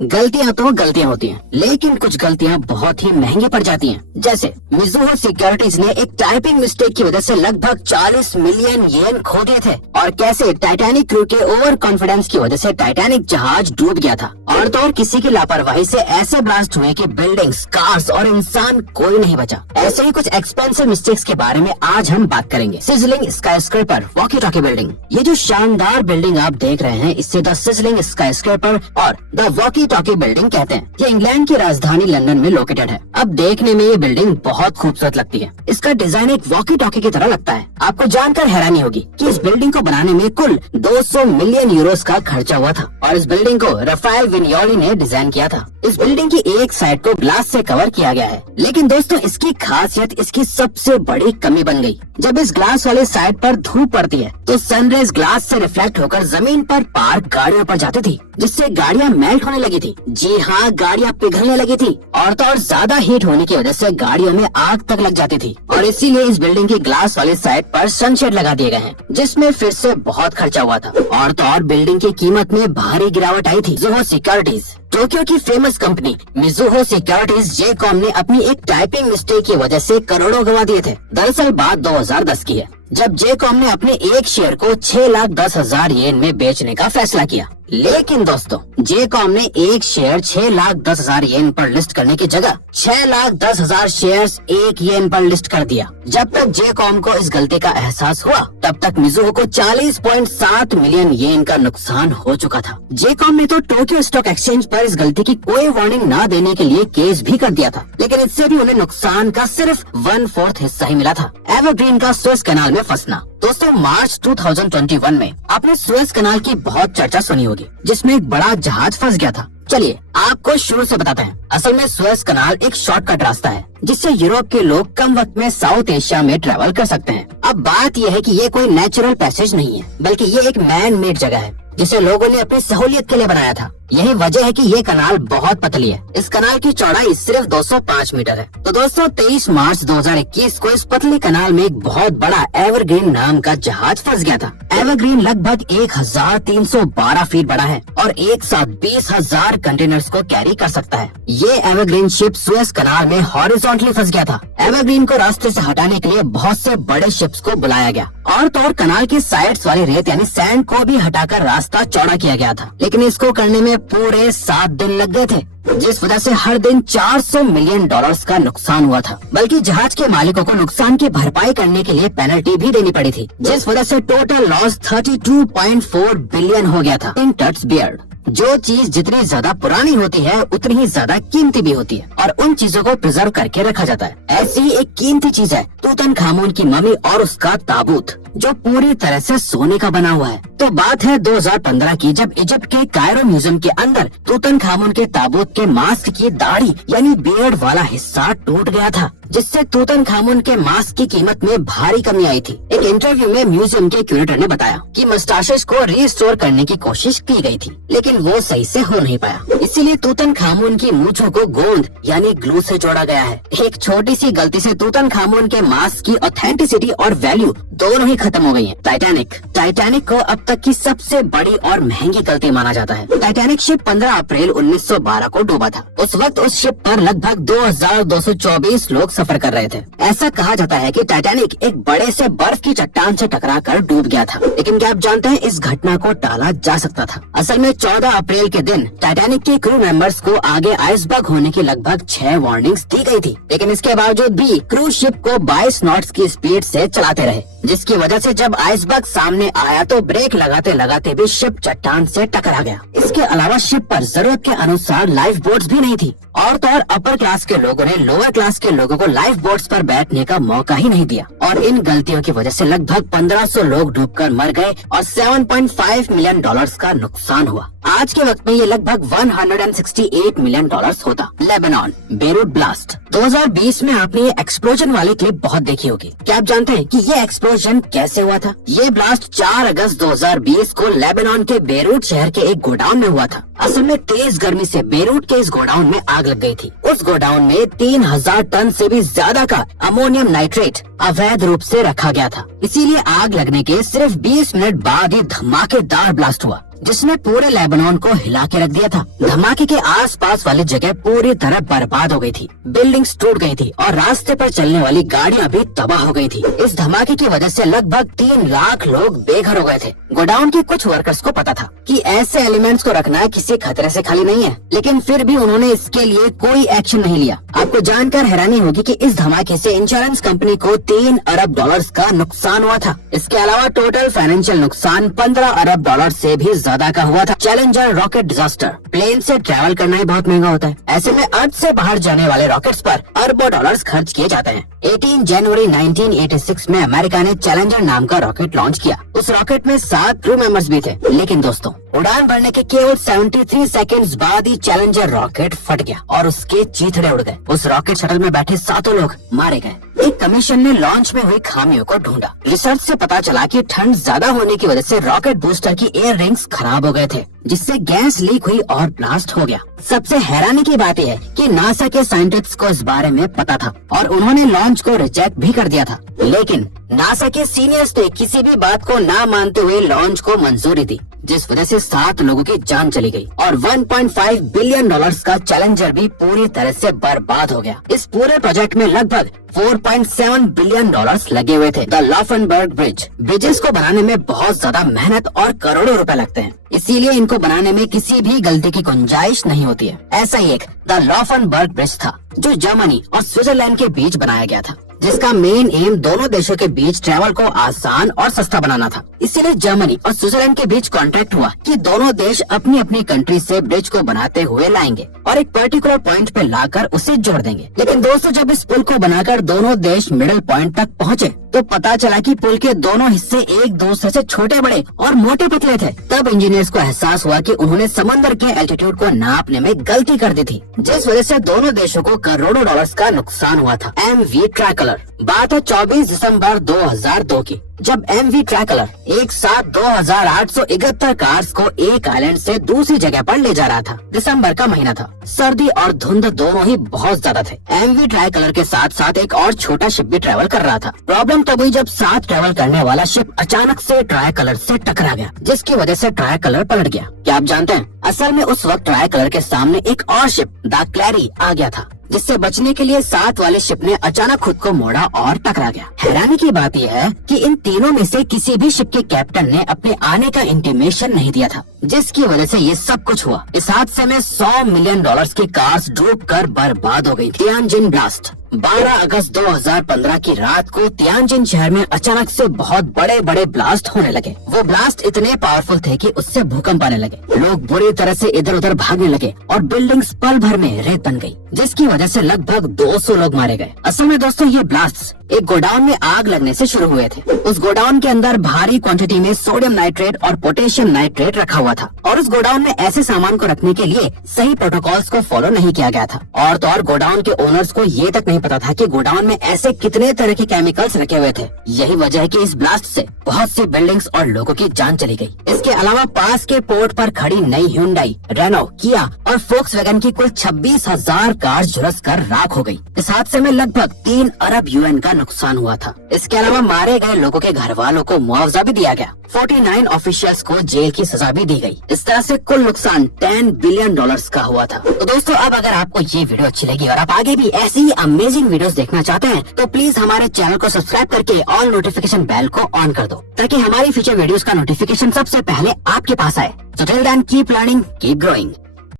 गलतियां तो गलतियां होती हैं, लेकिन कुछ गलतियां बहुत ही महंगी पड़ जाती हैं। जैसे मिज़ुहो सिक्योरिटीज ने एक टाइपिंग मिस्टेक की वजह से लगभग 40 मिलियन येन खो दिए थे, और कैसे टाइटैनिक क्रू के ओवर कॉन्फिडेंस की वजह से टाइटैनिक जहाज डूब गया था, और तो और किसी की लापरवाही से ऐसे ब्लास्ट हुए कि बिल्डिंग्स, कार्स और इंसान कोई नहीं बचा। ऐसे ही कुछ एक्सपेंसिव मिस्टेक्स के बारे में आज हम बात करेंगे। Sizzling skyscraper walkie talkie building. ये जो शानदार बिल्डिंग आप देख रहे हैं, इससे द सिजलिंग स्काईस्क्रेपर और द वॉकी टॉकी बिल्डिंग कहते हैं। ये इंग्लैंड की राजधानी लंदन में लोकेटेड है। अब देखने में ये बिल्डिंग बहुत खूबसूरत लगती है। इसका डिजाइन एक वॉकी टॉकी की तरह लगता है। आपको जानकर हैरानी होगी कि इस बिल्डिंग को बनाने में कुल 200 मिलियन यूरोस का खर्चा हुआ था, और इस बिल्डिंग को राफेल विनियोली ने डिजाइन किया था। इस बिल्डिंग की एक साइड को ग्लास से कवर किया गया है, लेकिन दोस्तों इसकी खासियत इसकी सबसे बड़ी कमी बन गई। जब इस ग्लास वाले साइड पर धूप पड़ती है तो सनराइज ग्लास से रिफ्लेक्ट होकर जमीन पर पार्क गाड़ियों पर जाती थी, जिससे गाड़ियां मेल्ट होने लगी थी। जी हाँ, गाड़ियां पिघलने लगी थी, और तो और ज्यादा हीट होने की वजह से गाड़ियों में आग तक लग जाती थी। और इसीलिए इस बिल्डिंग की ग्लास वाले साइड पर सनशेड लगा दिए गए हैं, जिसमें फिर से बहुत खर्चा हुआ था। और तो और बिल्डिंग की कीमत में भारी गिरावट आई थी। मिज़ुहो सिक्योरिटीज, टोक्यो की फेमस कंपनी मिज़ुहो सिक्योरिटीज जेकॉम ने अपनी एक टाइपिंग मिस्टेक की वजह से करोड़ों गंवा दिए थे। दरअसल बात 2010 की है, जब जेकॉम ने अपने एक शेयर को 6,10,000 येन में बेचने का फैसला किया। लेकिन दोस्तों, जेकॉम ने एक शेयर 6,10,000 येन पर लिस्ट करने की जगह 6,10,000 शेयर्स 1 येन पर लिस्ट कर दिया। जब तक जेकॉम को इस गलती का एहसास हुआ, तब तक मिज़ुहो को 40.7 मिलियन येन का नुकसान हो चुका था। जेकॉम ने तो टोक्यो स्टॉक एक्सचेंज पर इस गलती की कोई वार्निंग न देने के लिए केस भी कर दिया था, लेकिन इससे भी उन्हें नुकसान का सिर्फ 1/4 हिस्सा ही मिला था। एवरग्रीन का सुएज कैनाल में फंसना। दोस्तों, मार्च 2021 में आपने सुएज कैनाल की बहुत चर्चा सुनी होगी, जिसमें एक बड़ा जहाज फंस गया था। चलिए आपको शुरू से बताते हैं। असल में सुएज कैनाल एक शॉर्टकट रास्ता है, जिससे यूरोप के लोग कम वक्त में साउथ एशिया में ट्रैवल कर सकते हैं। अब बात यह है कि ये कोई नेचुरल पैसेज नहीं है, बल्कि ये एक मैन मेड जगह है, जिसे लोगों ने अपनी सहूलियत के लिए बनाया था। यही वजह है कि ये कनाल बहुत पतली है। इस कनाल की चौड़ाई सिर्फ 205 मीटर है। तो दोस्तों, 23 मार्च 2021 को इस पतले कनाल में एक बहुत बड़ा एवरग्रीन नाम का जहाज फंस गया था। एवरग्रीन लगभग 1312 फीट बड़ा है और एक साथ 20,000 कंटेनर्स को कैरी कर सकता है। ये एवरग्रीन शिप सुएज कनाल में हॉरिजॉन्टली फंस गया था। एवरग्रीन को रास्ते से हटाने के लिए बहुत से बड़े शिप्स को बुलाया गया, और तो और कनाल के साइड्स वाली रेत यानी सैंड को भी हटाकर रास्ता चौड़ा किया गया था। लेकिन इसको करने में पूरे 7 दिन लग गए थे, जिस वजह से हर दिन 400 मिलियन डॉलर्स का नुकसान हुआ था। बल्कि जहाज के मालिकों को नुकसान की भरपाई करने के लिए पेनल्टी भी देनी पड़ी थी, जिस वजह से टोटल लॉस 32.4 बिलियन हो गया था। इन टट्स बियर्ड, जो चीज जितनी ज्यादा पुरानी होती है उतनी ही ज्यादा कीमती भी होती है, और उन चीजों को प्रिजर्व करके रखा जाता है। ऐसी ही एक कीमती चीज है तूतनखामुन की मम्मी और उसका ताबूत, जो पूरी तरह से सोने का बना हुआ है। तो बात है 2015 की, जब इजिप्ट के कायरो म्यूजियम के अंदर तूतनखामुन के ताबूत के मास्क की दाढ़ी यानी बियर्ड वाला हिस्सा टूट गया था, जिससे तूतनखामुन के मास्क की कीमत में भारी कमी आई थी। एक इंटरव्यू में म्यूजियम के क्यूरेटर ने बताया कि मस्टाशेस को रिस्टोर करने की कोशिश की गई थी, लेकिन वो सही से हो नहीं पाया। इसीलिए तूतनखामुन की मूंछों को गोंद यानी ग्लू से जोड़ा गया है। एक छोटी सी गलती से तूतनखामुन के मास्क की ऑथेंटिसिटी और वैल्यू दोनों ही खत्म हो गई है। टाइटैनिक को अब तक की सबसे बड़ी और महंगी गलती माना जाता है। टाइटैनिक शिप 15 अप्रैल 1912 को डूबा था। उस वक्त उस शिप पर लगभग 2224 लोग सफर कर रहे थे। ऐसा कहा जाता है कि टाइटैनिक एक बड़े से बर्फ की चट्टान से टकराकर डूब गया था। लेकिन क्या आप जानते हैं, इस घटना को टाला जा सकता था। असल में 14 अप्रैल के दिन टाइटैनिक के क्रू मेंबर्स को आगे आइसबर्ग होने की लगभग 6 वार्निंग्स दी गई थी, लेकिन इसके बावजूद भी क्रू शिप को 22 नॉट्स की स्पीड से चलाते रहे, जिसकी वजह से जब आइसबर्ग सामने आया तो ब्रेक लगाते लगाते भी शिप चट्टान से टकरा गया। इसके अलावा शिप पर जरूरत के अनुसार लाइफ बोट्स भी नहीं थी, और तो और अपर क्लास के लोगों ने लोअर क्लास के लोगों को लाइफ बोट्स पर बैठने का मौका ही नहीं दिया, और इन गलतियों की वजह से लगभग 1500 लोग डूबकर मर गए और 7.5 मिलियन डॉलर्स का नुकसान हुआ। आज के वक्त में ये लगभग 168 मिलियन डॉलर्स होता। लेबनान बेरूट ब्लास्ट 2020 में आपने ये एक्सप्लोजन वाली क्लिप बहुत देखी होगी। क्या आप जानते हैं कि ये एक्सप्लोजन कैसे हुआ था? ये ब्लास्ट 4 अगस्त 2020 को लेबनान के बेरूट शहर के एक गोडाउन में हुआ था। असल में तेज गर्मी से बेरूट के इस गोडाउन में आग लग गई थी। उस गोडाउन में 3000 टन से भी ज्यादा का अमोनियम नाइट्रेट अवैध रूप से रखा गया था। इसीलिए आग लगने के सिर्फ 20 मिनट बाद ही धमाकेदार ब्लास्ट हुआ, जिसने पूरे लेबनान को हिला के रख दिया था। धमाके के आसपास वाली जगह पूरी तरह बर्बाद हो गई थी, बिल्डिंग्स टूट गई थी और रास्ते पर चलने वाली गाड़ियां भी तबाह हो गई थी। इस धमाके की वजह से लगभग 3 लाख लोग बेघर हो गए थे। गोडाउन के कुछ वर्कर्स को पता था कि ऐसे एलिमेंट्स को रखना किसी खतरे से खाली नहीं है, लेकिन फिर भी उन्होंने इसके लिए कोई एक्शन नहीं लिया। आपको जानकर हैरानी होगी कि इस धमाके से इंश्योरेंस कंपनी को 3 अरब डॉलर्स का नुकसान हुआ था। इसके अलावा टोटल फाइनेंशियल नुकसान 15 अरब डॉलर से भी ज्यादा का हुआ था। Challenger rocket disaster. प्लेन से ट्रैवल करना ही बहुत महंगा होता है। ऐसे में अर्थ से बाहर जाने वाले रॉकेट्स पर अरबों डॉलर्स खर्च किए जाते हैं। 18 जनवरी 1986 में अमेरिका ने चैलेंजर नाम का रॉकेट लॉन्च किया। उस रॉकेट में 7 क्रू मेंबर्स भी थे, लेकिन दोस्तों उड़ान भरने के केवल 73 सेकंड्स बाद ही चैलेंजर रॉकेट फट गया और उसके चीथड़े उड़ गए। उस रॉकेट शटल में बैठे 7 लोग मारे गए। एक कमीशन ने लॉन्च में हुई खामियों को ढूंढा। रिसर्च से पता चला कि ठंड ज्यादा होने की वजह से रॉकेट बूस्टर की एयर रिंग्स खराब हो गए थे, जिससे गैस लीक हुई और ब्लास्ट हो गया। सबसे हैरानी की बात यह है कि नासा के साइंटिस्ट्स को इस बारे में पता था और उन्होंने लॉन्च को रिजेक्ट भी कर दिया था, लेकिन नासा के सीनियर्स ने किसी भी बात को ना मानते हुए लॉन्च को मंजूरी दी, जिस वजह से 7 लोगों की जान चली गई और 1.5 बिलियन डॉलर्स का चैलेंजर भी पूरी तरह से बर्बाद हो गया। इस पूरे प्रोजेक्ट में लगभग 4.7 बिलियन डॉलर्स लगे हुए थे। The लॉफनबर्ग bridge. ब्रिजेस को बनाने में बहुत ज्यादा मेहनत और करोड़ों रुपए लगते हैं, इसीलिए इनको बनाने में किसी भी गलती की गुंजाइश नहीं होती है। ऐसा ही एक द लॉफनबर्ग ब्रिज था जो जर्मनी और स्विट्जरलैंड के बीच बनाया गया था, जिसका मेन एम दोनों देशों के बीच ट्रैवल को आसान और सस्ता बनाना था। इसीलिए जर्मनी और स्विट्जरलैंड के बीच कॉन्ट्रैक्ट हुआ कि दोनों देश अपनी अपनी कंट्री से ब्रिज को बनाते हुए लाएंगे और एक पर्टिकुलर पॉइंट पे लाकर उसे जोड़ देंगे। लेकिन दोस्तों, जब इस पुल को बनाकर दोनों देश मिडिल पॉइंट तक पहुँचे तो पता चला कि पुल के दोनों हिस्से एक दूसरे से छोटे बड़े और मोटे पतले थे। तब इंजीनियर्स को एहसास हुआ कि उन्होंने समंदर के एल्टीट्यूड को नापने में गलती कर दी थी, जिस वजह से दोनों देशों को करोड़ों डॉलर्स का नुकसान हुआ था। MV tricolour. बात है 24 दिसंबर 2002 की, जब MV ट्राइकलर एक साथ 2871 कार्स को एक आइलैंड से दूसरी जगह पर ले जा रहा था। दिसंबर का महीना था, सर्दी और धुंध दोनों ही बहुत ज्यादा थे। MV ट्राइकलर के साथ साथ एक और छोटा शिप भी ट्रैवल कर रहा था। प्रॉब्लम तब हुई जब साथ ट्रैवल करने वाला शिप अचानक से ट्राइकलर से टकरा गया, जिसकी वजह से ट्राइकलर पलट गया। क्या आप जानते हैं, असल में उस वक्त ट्राइकलर के सामने एक और शिप द क्लैरी आ गया था, जिससे बचने के लिए साथ वाले शिप ने अचानक खुद को मोड़ा और टकरा गया। हैरानी की बात यह है कि इन तीनों में से किसी भी शिप के कैप्टन ने अपने आने का इंटीमेशन नहीं दिया था, जिसकी वजह से ये सब कुछ हुआ। इस हादसे में 100 मिलियन डॉलर्स की कार्स डूबकर बर्बाद हो गई। Tianjin blast. 12 अगस्त 2015 की रात को तियानजिन शहर में अचानक से बहुत बड़े बड़े ब्लास्ट होने लगे। वो ब्लास्ट इतने पावरफुल थे कि उससे भूकंप आने लगे, लोग बुरी तरह से इधर उधर भागने लगे और बिल्डिंग्स पल भर में रेत बन गई, जिसकी वजह से लगभग 200 लोग मारे गए। असल में दोस्तों, ये ब्लास्ट एक गोडाउन में आग लगने से शुरू हुए थे। उस गोडाउन के अंदर भारी क्वांटिटी में सोडियम नाइट्रेट और पोटेशियम नाइट्रेट रखा हुआ था और उस गोडाउन में ऐसे सामान को रखने के लिए सही प्रोटोकॉल्स को फॉलो नहीं किया गया था। और तो और गोडाउन के ओनर्स को ये तक नहीं पता था कि गोडाउन में ऐसे कितने तरह के केमिकल्स रखे हुए थे। यही वजह है कि इस ब्लास्ट से बहुत सी बिल्डिंग्स और लोगों की जान चली गई। इसके अलावा पास के पोर्ट पर खड़ी नई ह्यूंडई, रेनो, किया और फोक्सवैगन की कुल 26,000 कार झुलस कर राख हो गई। इस हादसे में लगभग 3 अरब यूएन का नुकसान हुआ था। इसके अलावा मारे गए लोगों के घर वालों को मुआवजा भी दिया गया। 49 ऑफिशियल्स को जेल की सजा भी दी गई। इस तरह से कुल नुकसान 10 बिलियन डॉलर्स का हुआ था। तो दोस्तों, अब अगर आपको ये वीडियो अच्छी लगी और आप आगे भी ऐसी ही अमेजिंग वीडियोस देखना चाहते हैं तो प्लीज हमारे चैनल को सब्सक्राइब करके ऑल नोटिफिकेशन बेल को ऑन कर दो, ताकि हमारी फ्यूचर वीडियोस का नोटिफिकेशन सबसे पहले आपके पास आए। So till then, keep learning, keep growing.